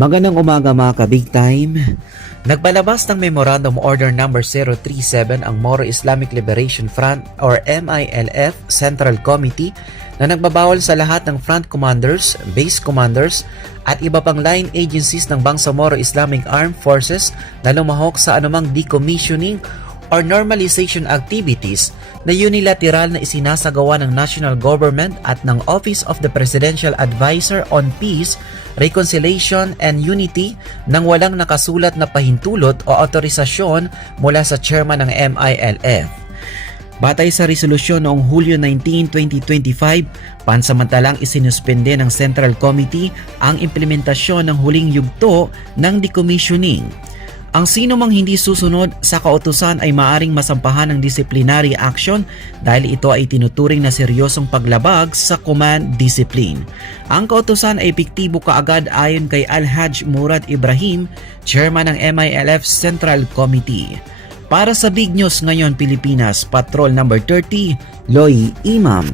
Magandang umaga mga ka-big time. Nagbalabas ng Memorandum Order Number 037 ang Moro Islamic Liberation Front or MILF Central Committee na nagbabawal sa lahat ng front commanders, base commanders at iba pang line agencies ng Bangsamoro Islamic Armed Forces na lumahok sa anumang decommissioning or normalization activities na unilateral na isinasagawa ng national government at ng Office of the Presidential Advisor on Peace, Reconciliation and Unity nang walang nakasulat na pahintulot o autorisasyon mula sa chairman ng MILF. Batay sa resolusyon noong Hulyo 19, 2025, pansamantalang isinuspende ng Central Committee ang implementasyon ng huling yugto ng decommissioning. Ang sino mang hindi susunod sa kautusan ay maaring masampahan ng disciplinary action dahil ito ay tinuturing na seryosong paglabag sa command discipline. Ang kautusan ay epektibo kaagad ayon kay Al-Hajj Murad Ibrahim, chairman ng MILF Central Committee. Para sa Big News ngayon Pilipinas, Patrol number 30, Loy Imam.